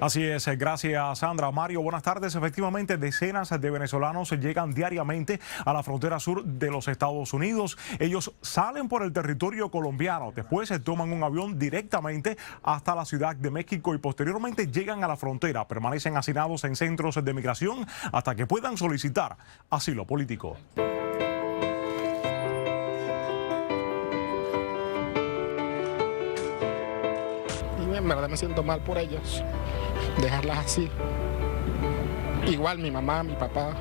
Así es, gracias Sandra. Mario, buenas tardes. Efectivamente, decenas de venezolanos llegan diariamente a la frontera sur de los Estados Unidos. Ellos salen por el territorio colombiano, después se toman un avión directamente hasta la Ciudad de México y posteriormente llegan a la frontera. Permanecen hacinados en centros de migración hasta que puedan solicitar asilo político. En verdad me siento mal por ellos, dejarlas así. Igual mi mamá, mi papá.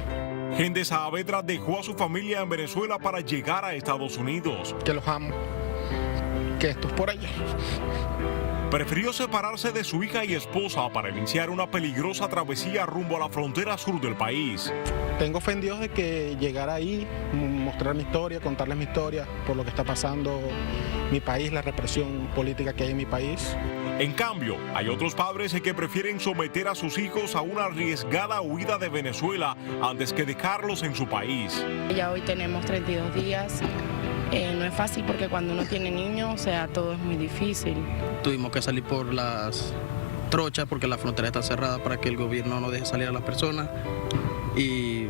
Gente Saavedra dejó a su familia en Venezuela para llegar a Estados Unidos. Que los amo, que esto es por ellos. Prefirió separarse de su hija y esposa para iniciar una peligrosa travesía rumbo a la frontera sur del país. Tengo fe en Dios de que llegar ahí, mostrar mi historia, contarles mi historia por lo que está pasando mi país, la represión política que hay en mi país. En cambio, hay otros padres que prefieren someter a sus hijos a una arriesgada huida de Venezuela antes que dejarlos en su país. Ya hoy tenemos 32 días. No es fácil porque cuando uno tiene niños, o sea, todo es muy difícil. Tuvimos que salir por las trochas porque la frontera está cerrada para que el gobierno no deje salir a las personas y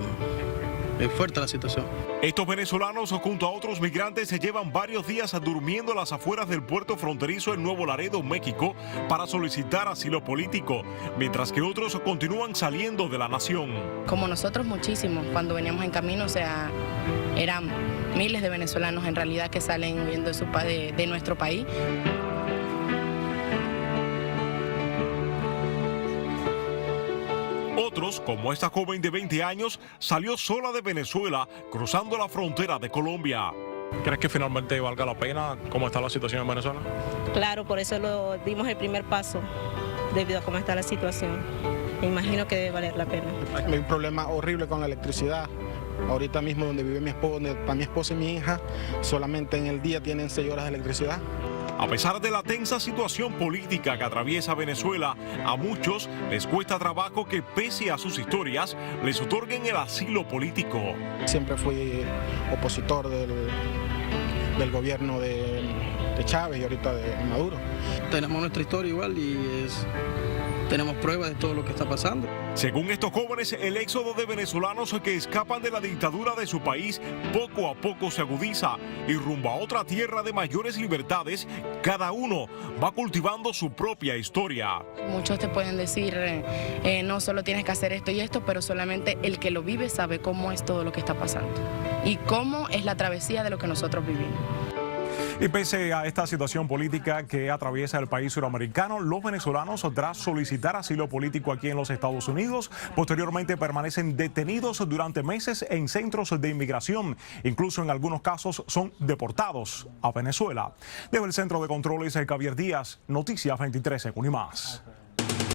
es fuerte la situación. Estos venezolanos junto a otros migrantes se llevan varios días durmiendo a las afueras del puerto fronterizo en Nuevo Laredo, México, para solicitar asilo político, mientras que otros continúan saliendo de la nación. Como nosotros muchísimos, cuando veníamos en camino, o sea, eran miles de venezolanos en realidad que salen huyendo de nuestro país. Otros, como esta joven de 20 años, salió sola de Venezuela cruzando la frontera de Colombia. ¿Crees que finalmente valga la pena cómo está la situación en Venezuela? Claro, por eso lo dimos el primer paso, debido a cómo está la situación. Me imagino que debe valer la pena. Hay un problema horrible con la electricidad. Ahorita mismo donde vive mi esposa, donde está mi esposa y mi hija, solamente en el día tienen 6 horas de electricidad. A pesar de la tensa situación política que atraviesa Venezuela, a muchos les cuesta trabajo que, pese a sus historias, les otorguen el asilo político. Siempre fui opositor del gobierno de Chávez y ahorita de Maduro. Tenemos nuestra historia igual y tenemos pruebas de todo lo que está pasando. Según estos jóvenes, el éxodo de venezolanos que escapan de la dictadura de su país poco a poco se agudiza y rumbo a otra tierra de mayores libertades, cada uno va cultivando su propia historia. Muchos te pueden decir, no solo tienes que hacer esto y esto, pero solamente el que lo vive sabe cómo es todo lo que está pasando y cómo es la travesía de lo que nosotros vivimos. Y pese a esta situación política que atraviesa el país suramericano, los venezolanos, tras solicitar asilo político aquí en los Estados Unidos, posteriormente permanecen detenidos durante meses en centros de inmigración. Incluso en algunos casos son deportados a Venezuela. Desde el Centro de Controles, Javier Díaz, Noticias 23 en Unimás.